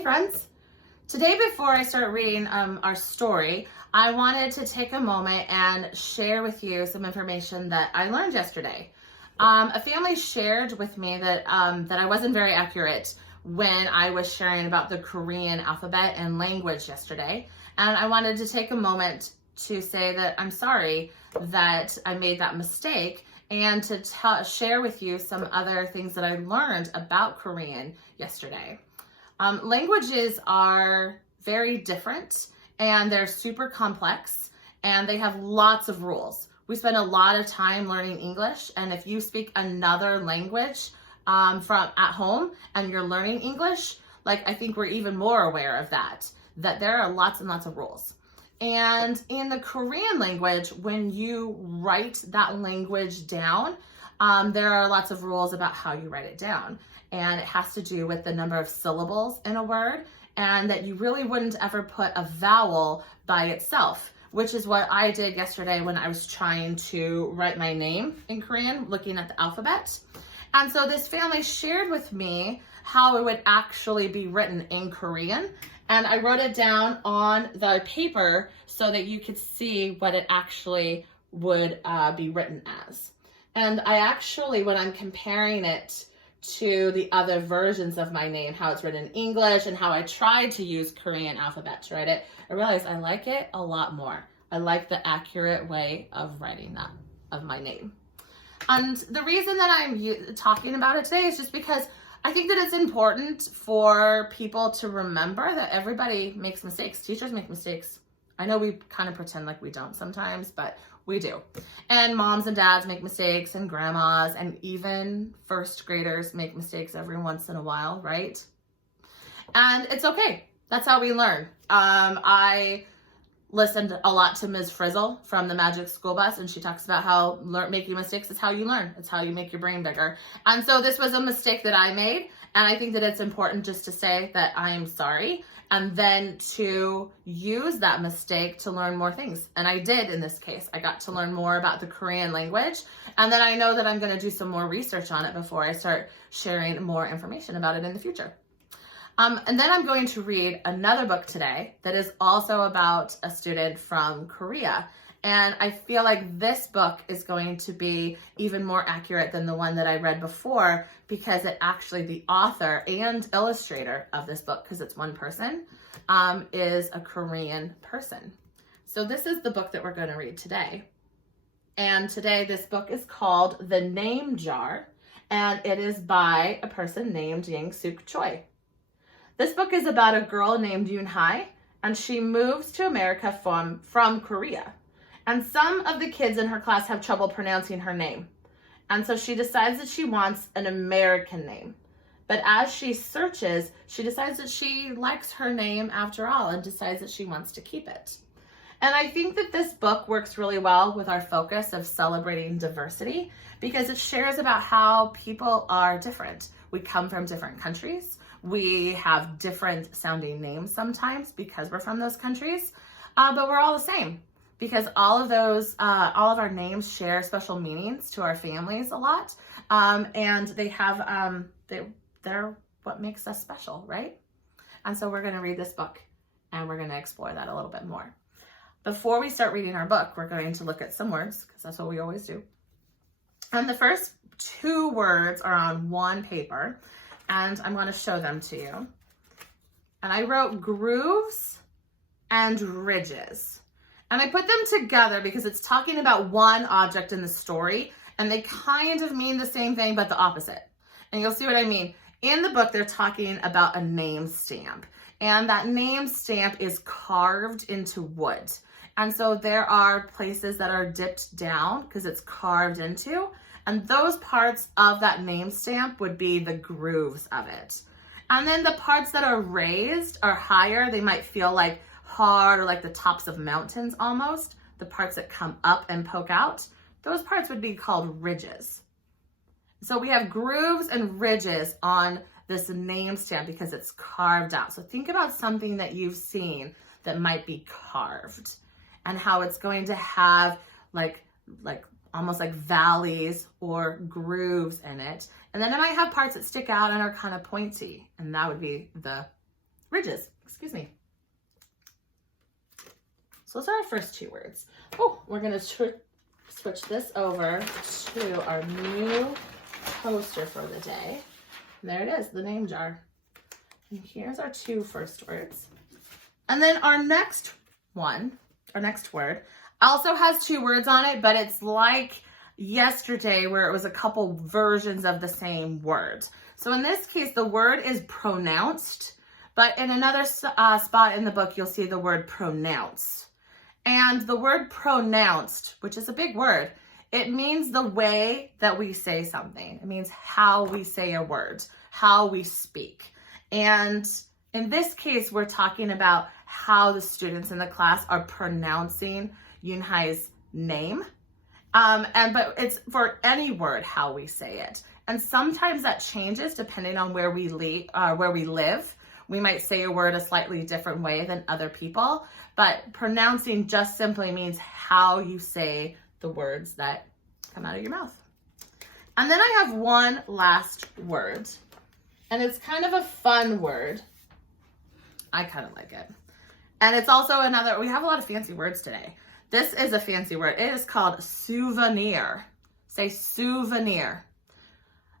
Hey friends! Today before I start reading our story, I wanted to take a moment and share with you some information that I learned yesterday. A family shared with me that I wasn't very accurate when I was sharing about the Korean alphabet and language yesterday. And I wanted to take a moment to say that I'm sorry that I made that mistake and to share with you some other things that I learned about Korean yesterday. Languages are very different and they're super complex and they have lots of rules. We spend a lot of time learning English, and if you speak another language from at home and you're learning English, I think we're even more aware of that there are lots and lots of rules. And in the Korean language, when you write that language down, there are lots of rules about how you write it down. And it has to do with the number of syllables in a word, and that you really wouldn't ever put a vowel by itself, which is what I did yesterday when I was trying to write my name in Korean, looking at the alphabet. And so this family shared with me how it would actually be written in Korean. And I wrote it down on the paper so that you could see what it actually would be written as. And I actually, when I'm comparing it to the other versions of my name, how it's written in English and how I tried to use Korean alphabet to write it, I realized I like it a lot more. I like the accurate way of writing that, of my name. And the reason that I'm talking about it today is just because I think that it's important for people to remember that everybody makes mistakes. Teachers make mistakes. I know we kind of pretend like we don't sometimes, but we do. And moms and dads make mistakes, and grandmas, and even first graders make mistakes every once in a while, right? And it's okay. That's how we learn. I listened a lot to Ms. Frizzle from the Magic School Bus, and she talks about how making mistakes is how you learn. It's how you make your brain bigger. And so this was a mistake that I made, and I think that it's important just to say that I am sorry, and then to use that mistake to learn more things. And I did in this case. I got to learn more about the Korean language, and then I know that I'm going to do some more research on it before I start sharing more information about it in the future. And then I'm going to read another book today that is also about a student from Korea. And I feel like this book is going to be even more accurate than the one that I read before, because it actually, the author and illustrator of this book, because it's one person, is a Korean person. So this is the book that we're going to read today. And today this book is called The Name Jar, and it is by a person named Yang Suk Choi. This book is about a girl named Yoon Hai, and she moves to America from Korea. And some of the kids in her class have trouble pronouncing her name. And so she decides that she wants an American name. But as she searches, she decides that she likes her name after all and decides that she wants to keep it. And I think that this book works really well with our focus of celebrating diversity, because it shares about how people are different. We come from different countries. We have different sounding names sometimes because we're from those countries, but we're all the same, because all of our names share special meanings to our families a lot, and they have they're what makes us special, right? And so we're going to read this book, and we're going to explore that a little bit more. Before we start reading our book, we're going to look at some words, because that's what we always do. And the first two words are on one paper, and I'm going to show them to you. And I wrote grooves and ridges. And I put them together because it's talking about one object in the story, and they kind of mean the same thing, but the opposite. And you'll see what I mean. In the book, they're talking about a name stamp, and that name stamp is carved into wood. And so there are places that are dipped down because it's carved into, and those parts of that name stamp would be the grooves of it. And then the parts that are raised or higher, they might feel like hard or like the tops of mountains almost. The parts that come up and poke out, those parts would be called ridges. So we have grooves and ridges on this name stamp because it's carved out. So think about something that you've seen that might be carved, and how it's going to have like almost like valleys or grooves in it. And then it might have parts that stick out and are kind of pointy, and that would be the ridges, excuse me. So those are our first two words. Oh, we're gonna switch this over to our new poster for the day. And there it is, the name jar. And here's our two first words. And then our next one, our next word, also has two words on it, but it's like yesterday where it was a couple versions of the same word. So in this case, the word is pronounced, but in another spot in the book, you'll see the word pronounce. And the word pronounced, which is a big word, it means the way that we say something. It means how we say a word, how we speak. And in this case, we're talking about how the students in the class are pronouncing Yoonhai's name. But it's for any word, how we say it. And sometimes that changes depending on where we live. We might say a word a slightly different way than other people, but pronouncing just simply means how you say the words that come out of your mouth. And then I have one last word, and it's kind of a fun word. I kind of like it. And it's also another, we have a lot of fancy words today. This is a fancy word. It is called souvenir. Say souvenir.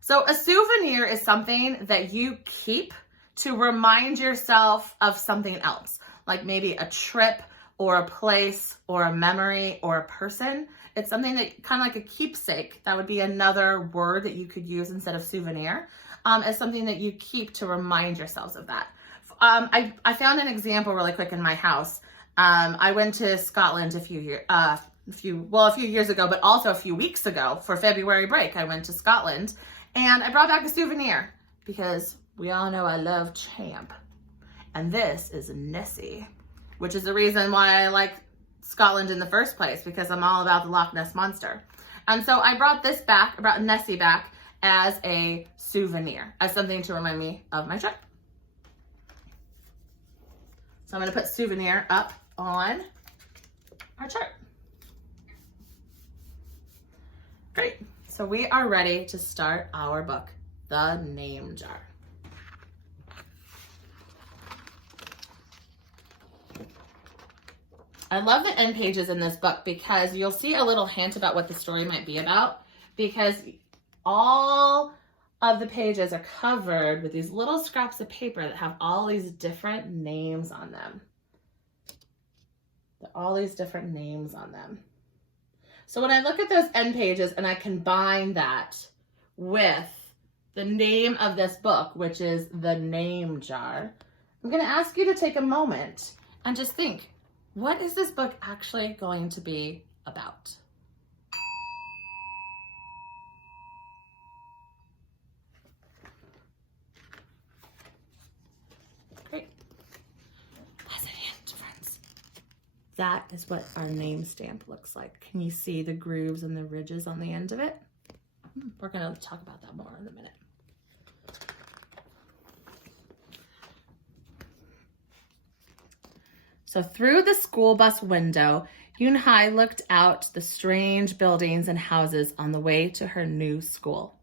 So a souvenir is something that you keep to remind yourself of something else, like maybe a trip or a place or a memory or a person. It's something that kind of like a keepsake. That would be another word that you could use instead of souvenir, as something that you keep to remind yourselves of that. I found an example really quick in my house. I went to Scotland a few years ago, but also a few weeks ago for February break. I went to Scotland and I brought back a souvenir because we all know I love Champ. And this is Nessie, which is the reason why I like Scotland in the first place, because I'm all about the Loch Ness Monster. And so I brought Nessie back as a souvenir, as something to remind me of my trip. So I'm going to put souvenir up on our chart. Great. So we are ready to start our book, The Name Jar. I love the end pages in this book because you'll see a little hint about what the story might be about, because all of the pages are covered with these little scraps of paper that have all these different names on them. All these different names on them. So when I look at those end pages and I combine that with the name of this book, which is The Name Jar, I'm going to ask you to take a moment and just think, what is this book actually going to be about? Great. That's a hint, friends. That is what our name stamp looks like. Can you see the grooves and the ridges on the end of it? We're going to talk about that more in a minute. So through the school bus window, Yoonhai looked out the strange buildings and houses on the way to her new school.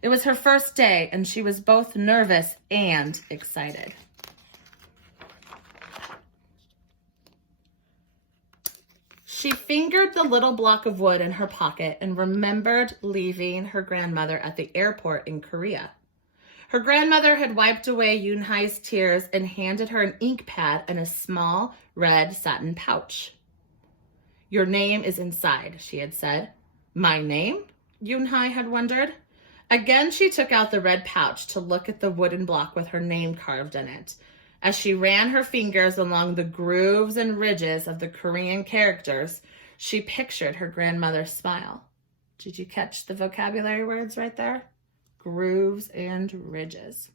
It was her first day, and she was both nervous and excited. She fingered the little block of wood in her pocket and remembered leaving her grandmother at the airport in Korea. Her grandmother had wiped away Yoonhai's tears and handed her an ink pad and a small red satin pouch. "Your name is inside," she had said. "My name?" Yoonhai had wondered. Again, she took out the red pouch to look at the wooden block with her name carved in it. As she ran her fingers along the grooves and ridges of the Korean characters, she pictured her grandmother's smile. Did you catch the vocabulary words right there? Grooves and ridges.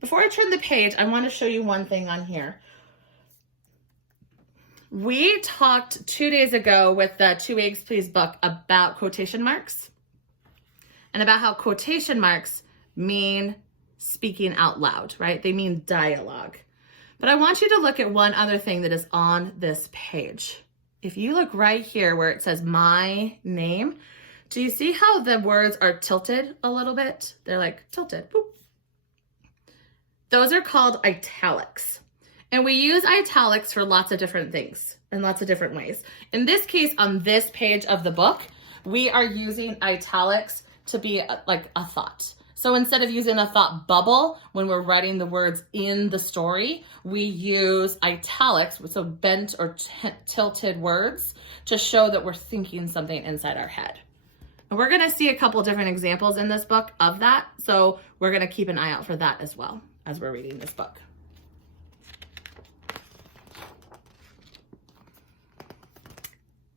Before I turn the page, I want to show you one thing on here. We talked 2 days ago with the 2 Eggs Please book about quotation marks and about how quotation marks mean speaking out loud, right? They mean dialogue. But I want you to look at one other thing that is on this page. If you look right here where it says my name, do you see how the words are tilted a little bit? They're like tilted. Boop. Those are called italics. And we use italics for lots of different things in lots of different ways. In this case, on this page of the book, we are using italics to be like a thought. So instead of using a thought bubble when we're writing the words in the story, we use italics, so bent or tilted words, to show that we're thinking something inside our head. And we're gonna see a couple different examples in this book of that, so we're gonna keep an eye out for that as well as we're reading this book.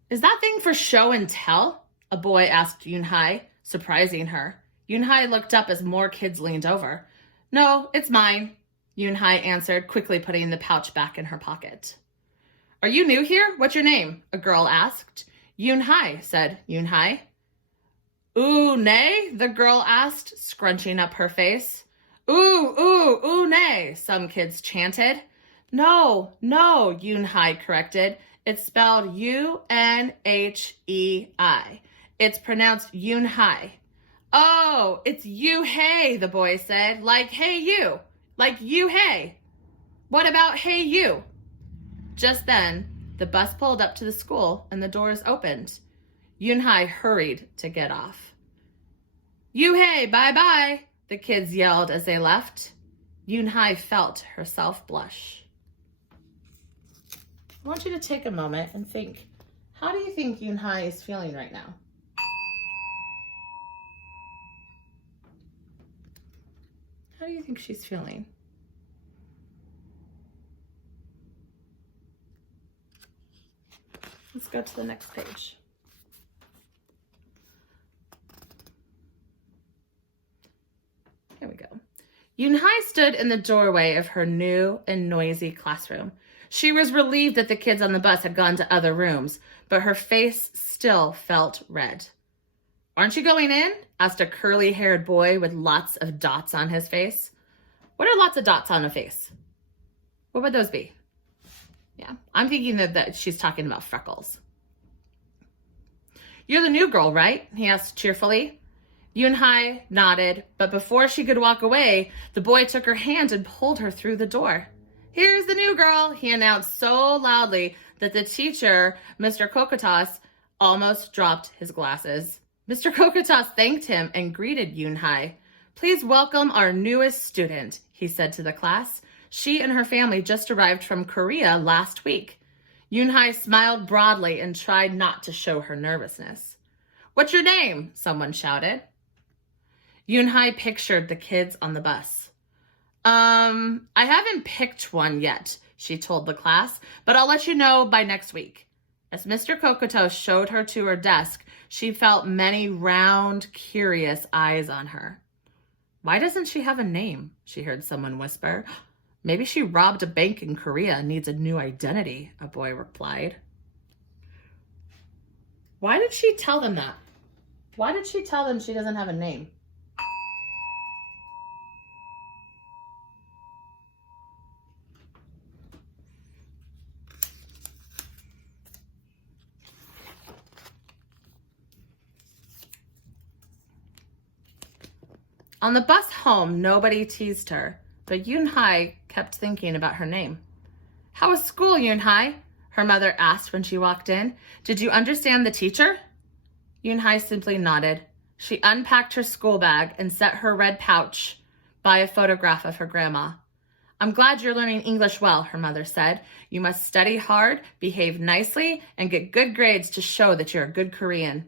Is that thing for show and tell? A boy asked Yoon-hae, surprising her. Yoon-hae looked up as more kids leaned over. No, it's mine, Yoon-hae answered, quickly putting the pouch back in her pocket. Are you new here? What's your name? A girl asked. Yoon-hae, said Yoon-hae. Ooh, nay? The girl asked, scrunching up her face. Ooh, nay, some kids chanted. No, Yoon-hae corrected. It's spelled U-N-H-E-I. It's pronounced Yoon-hae. Oh, it's you-hey, the boy said. Like hey you. Like you-hey. What about hey you? Just then, the bus pulled up to the school and the doors opened. Yoon-hae hurried to get off. You-hey, bye-bye, the kids yelled as they left. Yoon-hae felt herself blush. I want you to take a moment and think, how do you think Yoon-hae is feeling right now? How do you think she's feeling? Let's go to the next page. Here we go. Yoon-hae stood in the doorway of her new and noisy classroom. She was relieved that the kids on the bus had gone to other rooms, but her face still felt red. Aren't you going in? Asked a curly-haired boy with lots of dots on his face. What are lots of dots on a face? What would those be? Yeah, I'm thinking that she's talking about freckles. You're the new girl, right? He asked cheerfully. Yoon-hae nodded, but before she could walk away, the boy took her hand and pulled her through the door. Here's the new girl, he announced so loudly that the teacher, Mr. Kokotas, almost dropped his glasses. Mr. Kokotas thanked him and greeted Yoon-hae. Please welcome our newest student, he said to the class. She and her family just arrived from Korea last week. Yoon-hae smiled broadly and tried not to show her nervousness. What's your name? Someone shouted. Yoon-hae pictured the kids on the bus. I haven't picked one yet, she told the class, but I'll let you know by next week. As Mr. Kokotos showed her to her desk, she felt many round, curious eyes on her. Why doesn't she have a name? She heard someone whisper. Maybe she robbed a bank in Korea and needs a new identity, a boy replied. Why did she tell them that? Why did she tell them she doesn't have a name? On the bus home, nobody teased her, but Yoon-hae kept thinking about her name. How was school, Yoon-hae? Her mother asked when she walked in. Did you understand the teacher? Yoon-hae simply nodded. She unpacked her school bag and set her red pouch by a photograph of her grandma. I'm glad you're learning English well, her mother said. You must study hard, behave nicely, and get good grades to show that you're a good Korean.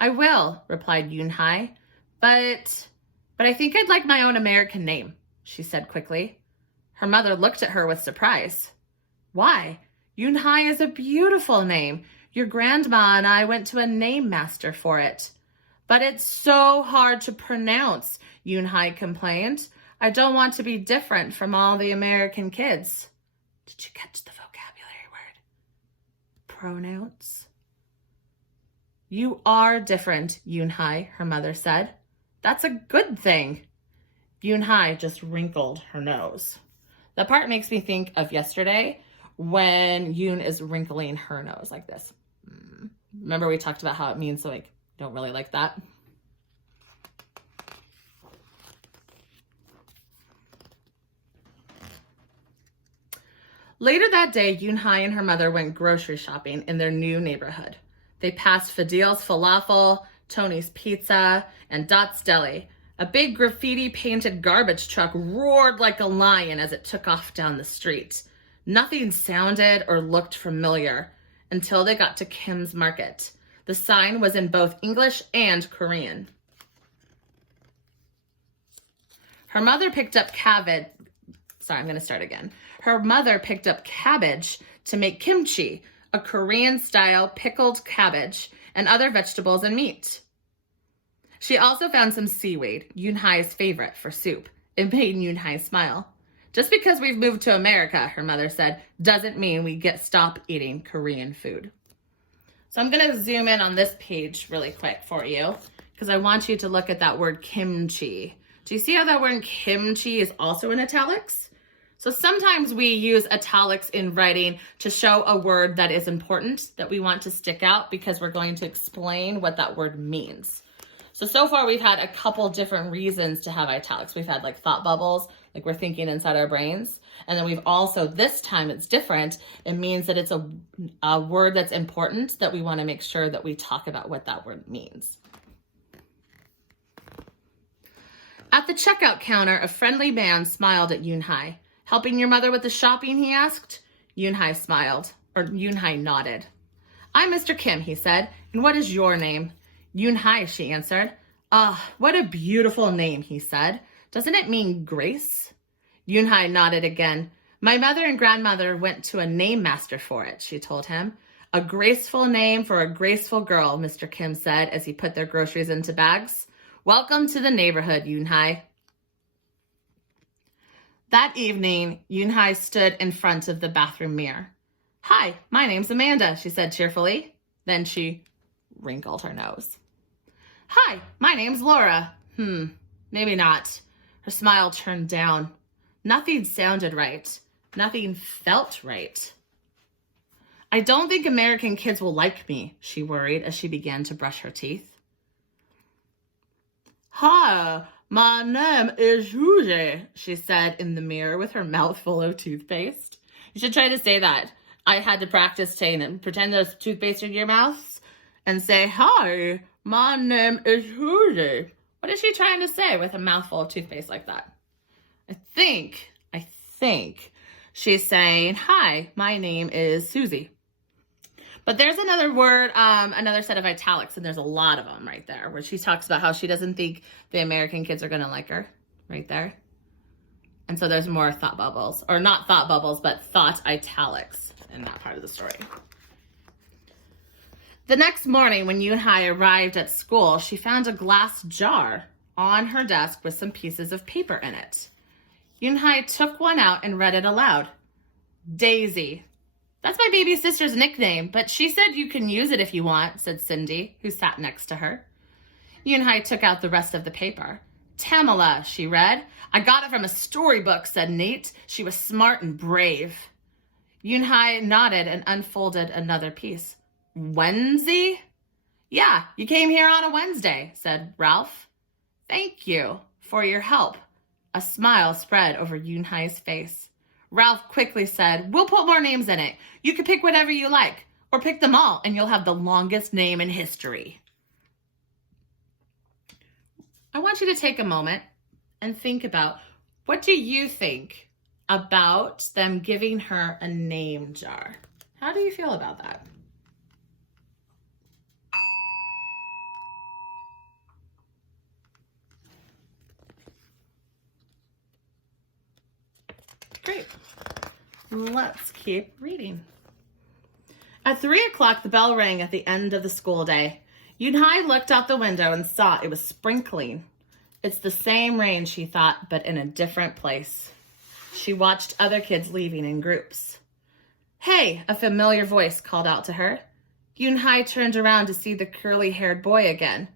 I will, replied Yoon-hae, but I think I'd like my own American name, she said quickly. Her mother looked at her with surprise. Why? Yoon-hae is a beautiful name. Your grandma and I went to a name master for it. But it's so hard to pronounce, Yoon-hae complained. I don't want to be different from all the American kids. Did you catch the vocabulary word? Pronounce. You are different, Yoon-hae, her mother said. That's a good thing. Yoon-hae just wrinkled her nose. That part makes me think of yesterday when Yoon is wrinkling her nose like this. Remember we talked about how it means like, don't really like that. Later that day, Yoonhai and her mother went grocery shopping in their new neighborhood. They passed Fadil's Falafel, Tony's Pizza, and Dot's Deli. A big graffiti-painted garbage truck roared like a lion as it took off down the street. Nothing sounded or looked familiar until they got to Kim's Market. The sign was in both English and Korean. Her mother picked up cabbage. Her mother picked up cabbage to make kimchi, a Korean-style pickled cabbage, and other vegetables and meat. She also found some seaweed, Yoonhai's favorite, for soup. It made Yoonhai smile. Just because we've moved to America, her mother said, doesn't mean we stop eating Korean food. So I'm going to zoom in on this page really quick for you because I want you to look at that word kimchi. Do you see how that word kimchi is also in italics? So sometimes we use italics in writing to show a word that is important, that we want to stick out because we're going to explain what that word means. So far we've had a couple different reasons to have italics. We've had like thought bubbles, like we're thinking inside our brains. And then we've also, this time it's different. It means that it's a word that's important that we want to make sure that we talk about what that word means. At the checkout counter, a friendly man smiled at Yoonhai. Helping your mother with the shopping, he asked. Yoonhai nodded. I'm Mr. Kim, he said. And what is your name? Yoonhai, she answered. Ah, what a beautiful name, he said. Doesn't it mean grace? Yoonhai nodded again. My mother and grandmother went to a name master for it, she told him. A graceful name for a graceful girl, Mr. Kim said as he put their groceries into bags. Welcome to the neighborhood, Yoonhai. That evening, Yoonhai stood in front of the bathroom mirror. Hi, my name's Amanda, she said cheerfully. Then she wrinkled her nose. Hi, my name's Laura. Maybe not. Her smile turned down. Nothing sounded right. Nothing felt right. I don't think American kids will like me, she worried as she began to brush her teeth. Hi, my name is Susie, she said in the mirror with her mouth full of toothpaste. You should try to say that. I had to practice saying it. Pretend there's toothpaste in your mouth and say, hi, my name is Susie. What is she trying to say with a mouthful of toothpaste like that? I think she's saying, hi, my name is Susie. But there's another word, another set of italics, and there's a lot of them right there, where she talks about how she doesn't think the American kids are going to like her, right there. And so there's more thought bubbles, or not thought bubbles, but thought italics in that part of the story. The next morning, when Yoonhai arrived at school, she found a glass jar on her desk with some pieces of paper in it. Yoonhai took one out and read it aloud. Daisy. That's my baby sister's nickname, but she said you can use it if you want, said Cindy, who sat next to her. Yoonhai took out the rest of the paper. Tamala, she read. I got it from a storybook, said Nate. She was smart and brave. Yoonhai nodded and unfolded another piece. Wednesday? Yeah, you came here on a Wednesday, said Ralph. Thank you for your help. A smile spread over Yoonhai's face. Ralph quickly said, we'll put more names in it. You can pick whatever you like, or pick them all, and you'll have the longest name in history. I want you to take a moment and think about, what do you think about them giving her a name jar? How do you feel about that? Great. Let's keep reading. At 3 o'clock, the bell rang at the end of the school day. Yoonhai looked out the window and saw it was sprinkling. It's the same rain, she thought, but in a different place. She watched other kids leaving in groups. Hey, a familiar voice called out to her. Yoonhai turned around to see the curly-haired boy again.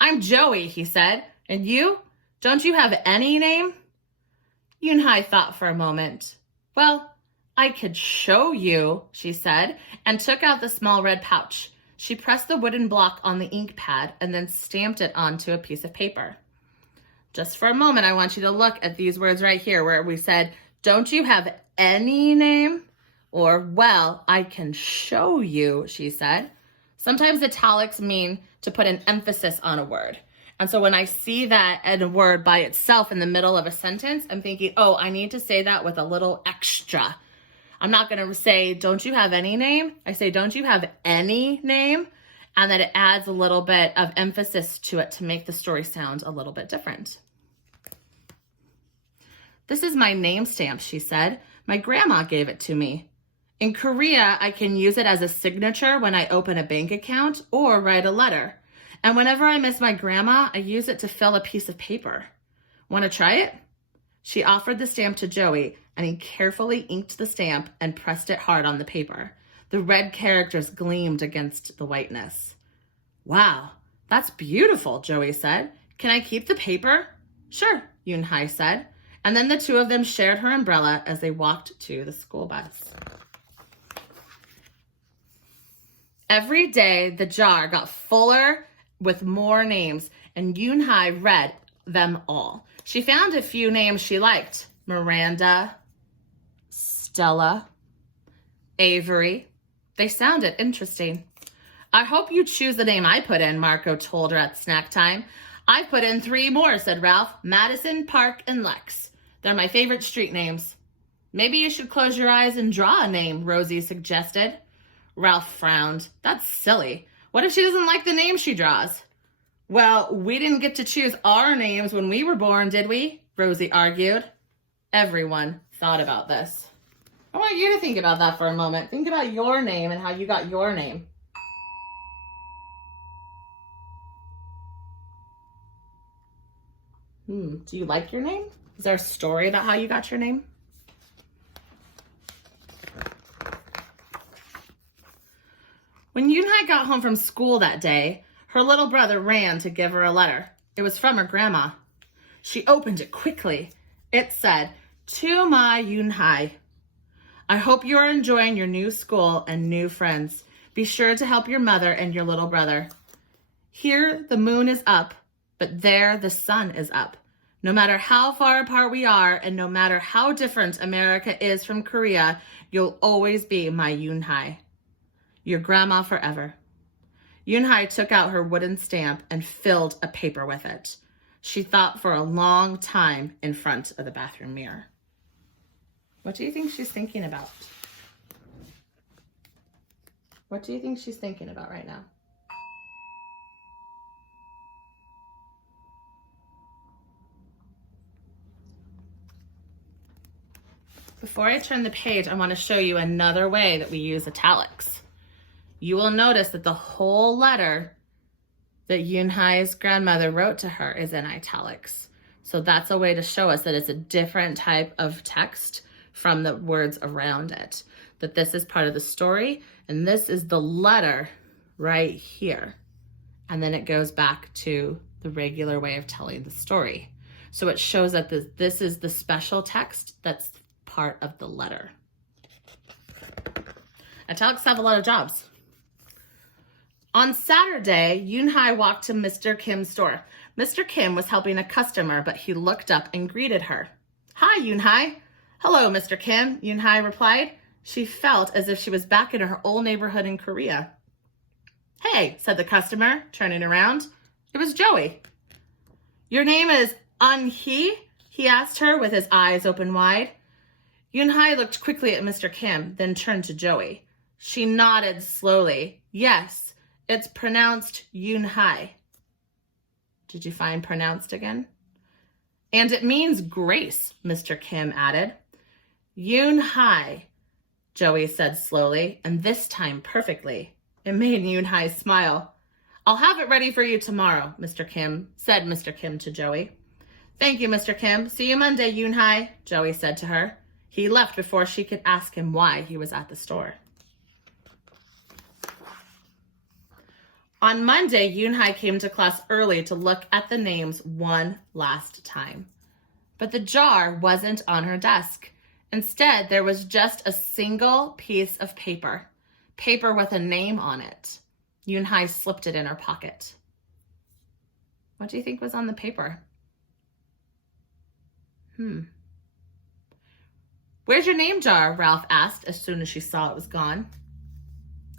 I'm Joey, he said. And you? Don't you have any name? Yoonhai thought for a moment. Well, I could show you, she said, and took out the small red pouch. She pressed the wooden block on the ink pad and then stamped it onto a piece of paper. Just for a moment, I want you to look at these words right here where we said, don't you have any name? Or, well, I can show you, she said. Sometimes italics mean to put an emphasis on a word. And so when I see that in a word by itself in the middle of a sentence, I'm thinking, oh, I need to say that with a little extra. I'm not going to say, don't you have any name? I say, don't you have any name? And then it adds a little bit of emphasis to it to make the story sound a little bit different. This is my name stamp, she said. My grandma gave it to me. In Korea, I can use it as a signature when I open a bank account or write a letter. And whenever I miss my grandma, I use it to fill a piece of paper. Want to try it? She offered the stamp to Joey, and he carefully inked the stamp and pressed it hard on the paper. The red characters gleamed against the whiteness. Wow, that's beautiful, Joey said. Can I keep the paper? Sure, Yoon-hae said. And then the two of them shared her umbrella as they walked to the school bus. Every day, the jar got fuller with more names, and Yoon-hae read them all. She found a few names she liked. Miranda, Stella, Avery. They sounded interesting. I hope you choose the name I put in, Marco told her at snack time. I put in 3 more, said Ralph. Madison, Park, and Lex. They're my favorite street names. Maybe you should close your eyes and draw a name, Rosie suggested. Ralph frowned. That's silly. What if she doesn't like the name she draws? Well, we didn't get to choose our names when we were born, did we? Rosie argued. Everyone thought about this. I want you to think about that for a moment. Think about your name and how you got your name. Do you like your name? Is there a story about how you got your name? When Yoon-hae got home from school that day, her little brother ran to give her a letter. It was from her grandma. She opened it quickly. It said, "To my Yoon-hae, I hope you are enjoying your new school and new friends. Be sure to help your mother and your little brother. Here the moon is up, but there the sun is up. No matter how far apart we are, and no matter how different America is from Korea, you'll always be my Yoon-hae. Your grandma forever." Yoon-hae took out her wooden stamp and filled a paper with it. She thought for a long time in front of the bathroom mirror. What do you think she's thinking about? What do you think she's thinking about right now? Before I turn the page, I want to show you another way that we use italics. You will notice that the whole letter that Yoon-hae's grandmother wrote to her is in italics. So that's a way to show us that it's a different type of text from the words around it. That this is part of the story, and this is the letter right here. And then it goes back to the regular way of telling the story. So it shows that this is the special text that's part of the letter. Italics have a lot of jobs. On Saturday, Yoon-hae walked to Mr. Kim's store. Mr. Kim was helping a customer, but he looked up and greeted her. "Hi, Yoon-hae." "Hello, Mr. Kim," Yoon-hae replied. She felt as if she was back in her old neighborhood in Korea. "Hey," said the customer, turning around. It was Joey. "Your name is Eun-hee?" he asked her with his eyes open wide. Yoon-hae looked quickly at Mr. Kim, then turned to Joey. She nodded slowly. "Yes, it's pronounced Yoon-hae." Did you find pronounced again? "And it means grace," Mr. Kim added. "Yoon-hae," Joey said slowly, and this time perfectly. It made Yoon-hae smile. "I'll have it ready for you tomorrow, Mr. Kim," said Mr. Kim to Joey. "Thank you, Mr. Kim. See you Monday, Yoon-hae," Joey said to her. He left before she could ask him why he was at the store. On Monday, Yoon-hae came to class early to look at the names one last time. But the jar wasn't on her desk. Instead, there was just a single piece of paper with a name on it. Yoon-hae slipped it in her pocket. What do you think was on the paper? Where's your name jar? Ralph asked as soon as she saw it was gone.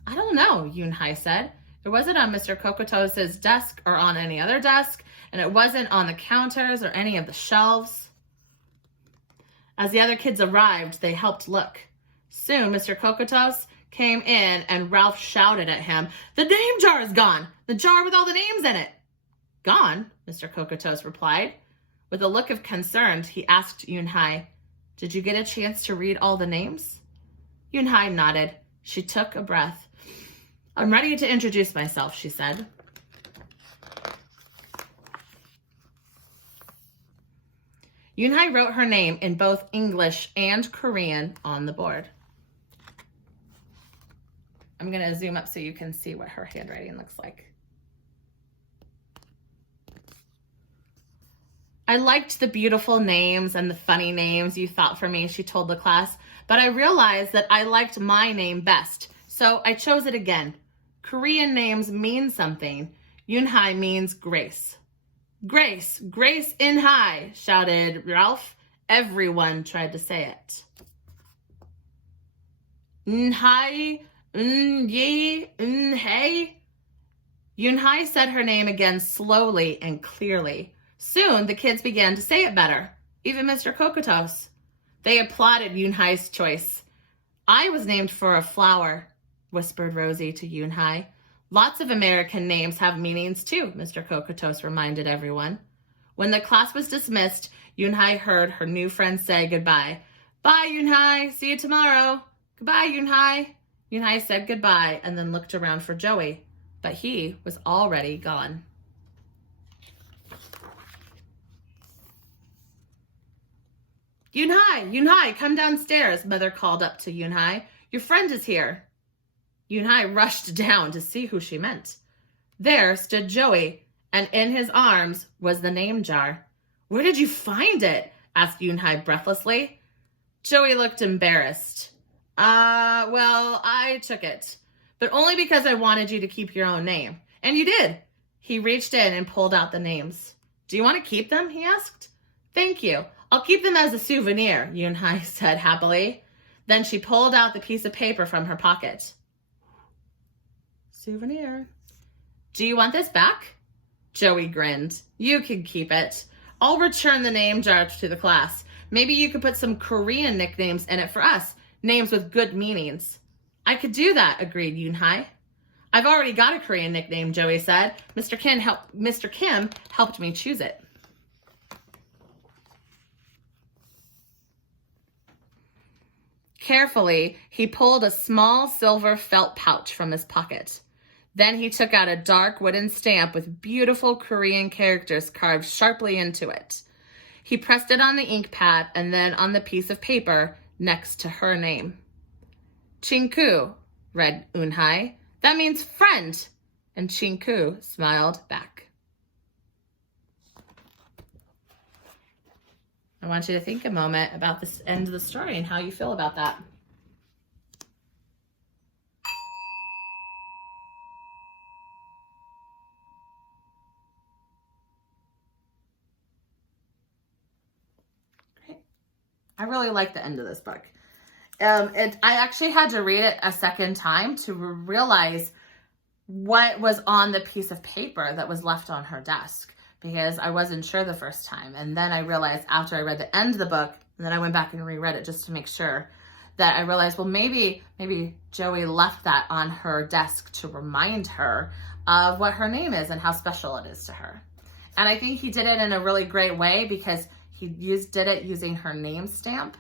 I don't know, Yoon-hai said. It wasn't on Mr. Kokotos' desk or on any other desk, and it wasn't on the counters or any of the shelves. As the other kids arrived, they helped look. Soon, Mr. Kokotos came in and Ralph shouted at him, "The name jar is gone! The jar with all the names in it!" Gone, Mr. Kokotos replied. With a look of concern, he asked Yoon-hai, "Did you get a chance to read all the names?" Yoon-hai nodded. She took a breath. "I'm ready to introduce myself," she said. Yoon-hai wrote her name in both English and Korean on the board. I'm going to zoom up so you can see what her handwriting looks like. I liked the beautiful names and the funny names you thought for me, she told the class, but I realized that I liked my name best, so I chose it again. Korean names mean something. Yoon-hai means grace. Grace, Grace In-hai, shouted Ralph. Everyone tried to say it. In-hai, In-ye, In-hey. Yoon-hai said her name again slowly and clearly. Soon, the kids began to say it better, even Mr. Kokotos. They applauded Yoon-hai's choice. I was named for a flower, whispered Rosie to Yoon-hai. Lots of American names have meanings too, Mr. Kokotos reminded everyone. When the class was dismissed, Yoon-hai heard her new friend say goodbye. Bye, Yoon-hai. See you tomorrow. Goodbye, Yoon-hai. Yoon-hai said goodbye and then looked around for Joey, but he was already gone. Yoon-hai, Yoon-hai, come downstairs, Mother called up to Yoon-hai. Your friend is here. Yoon-hai rushed down to see who she meant. There stood Joey, and in his arms was the name jar. Where did you find it? Asked Yoon-hai breathlessly. Joey looked embarrassed. Well, I took it, but only because I wanted you to keep your own name. And you did. He reached in and pulled out the names. Do you want to keep them? He asked. Thank you. I'll keep them as a souvenir, Yoon-hai said happily. Then she pulled out the piece of paper from her pocket. Souvenir. Do you want this back? Joey grinned. You can keep it. I'll return the name jar to the class. Maybe you could put some Korean nicknames in it for us, names with good meanings. I could do that, agreed Yoon-hai. I've already got a Korean nickname, Joey said. Mr. Kim helped me choose it. Carefully, he pulled a small silver felt pouch from his pocket. Then he took out a dark wooden stamp with beautiful Korean characters carved sharply into it. He pressed it on the ink pad and then on the piece of paper next to her name. Chinku, read Yoon-hai. That means friend. And Chinku smiled back. I want you to think a moment about this end of the story and how you feel about that. Great. I really like the end of this book. I actually had to read it a second time to realize what was on the piece of paper that was left on her desk, because I wasn't sure the first time. And then I realized after I read the end of the book, and then I went back and reread it just to make sure, that I realized, well, maybe Joey left that on her desk to remind her of what her name is and how special it is to her. And I think he did it in a really great way because he did it using her name stamp,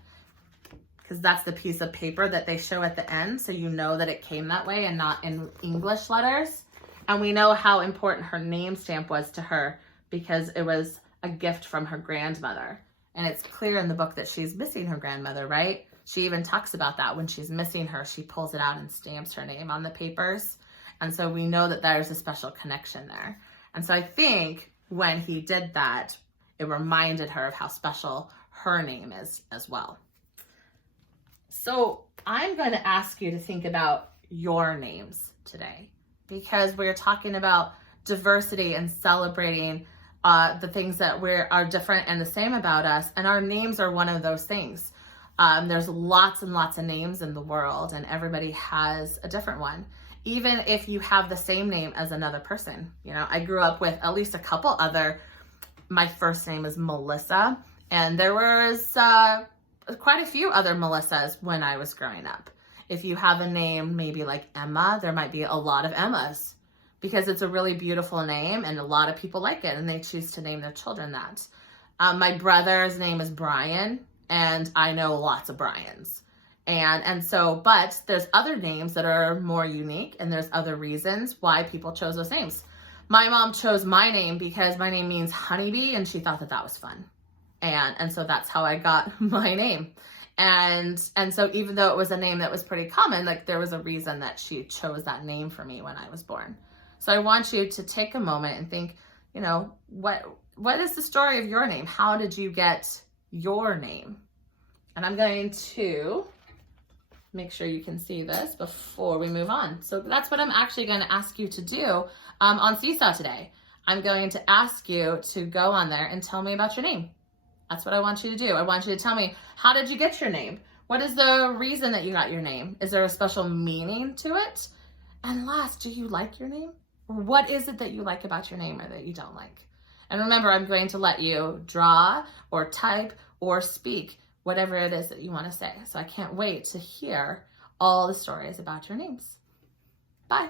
because that's the piece of paper that they show at the end, so you know that it came that way and not in English letters. And we know how important her name stamp was to her because it was a gift from her grandmother. And it's clear in the book that she's missing her grandmother, right? She even talks about that. When she's missing her, she pulls it out and stamps her name on the papers. And so we know that there's a special connection there. And so I think when he did that, it reminded her of how special her name is as well. So I'm going to ask you to think about your names today, because we're talking about diversity and celebrating the things that are different and the same about us. And our names are one of those things. There's lots and lots of names in the world, and everybody has a different one. Even if you have the same name as another person. You know, I grew up with at least a couple other, my first name is Melissa, and there was quite a few other Melissas when I was growing up. If you have a name maybe like Emma, there might be a lot of Emmas because it's a really beautiful name and a lot of people like it and they choose to name their children that. My brother's name is Brian, and I know lots of Brians. And so, but there's other names that are more unique, and there's other reasons why people chose those names. My mom chose my name because my name means honeybee, and she thought that that was fun. And so that's how I got my name. And so even though it was a name that was pretty common, like there was a reason that she chose that name for me when I was born. So I want you to take a moment and think, you know, what is the story of your name? How did you get your name? And I'm going to make sure you can see this before we move on. So that's what I'm actually going to ask you to do on Seesaw today. I'm going to ask you to go on there and tell me about your name. That's what I want you to do. I want you to tell me, how did you get your name? What is the reason that you got your name? Is there a special meaning to it? And last, do you like your name? Or what is it that you like about your name or that you don't like? And remember, I'm going to let you draw or type or speak whatever it is that you want to say. So I can't wait to hear all the stories about your names. Bye.